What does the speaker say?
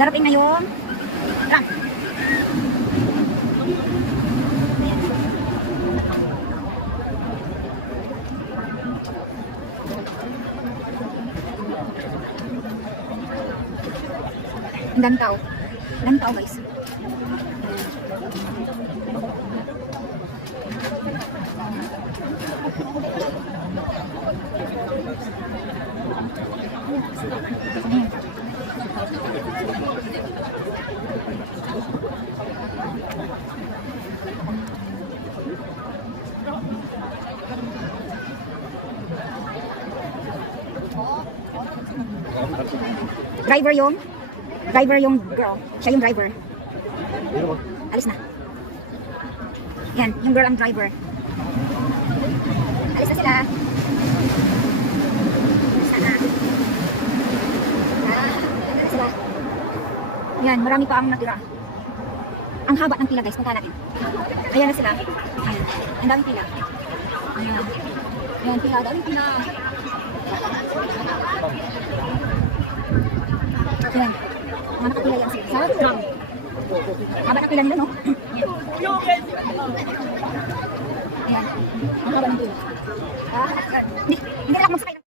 Darating na yung truck. Ang daming tao. Ang daming tao, guys. Driver yung girl. Siya yung driver. Alis na. Yan, yung girl ang driver. Alis na sila. Alis na. Alis na sila. Yan, marami pa ang natira. Ang haba ng pila, guys. Punta natin. Ayan na sila. Ayan. Ang daming pila. Ayan. Ayan, pila. Daming pila. Ayan. Mga nakapila yan sila. Sa drum. Haba ng pila nila, no? Ayan. Ayan. Ang haba ng pila. Hindi na lang magsakay.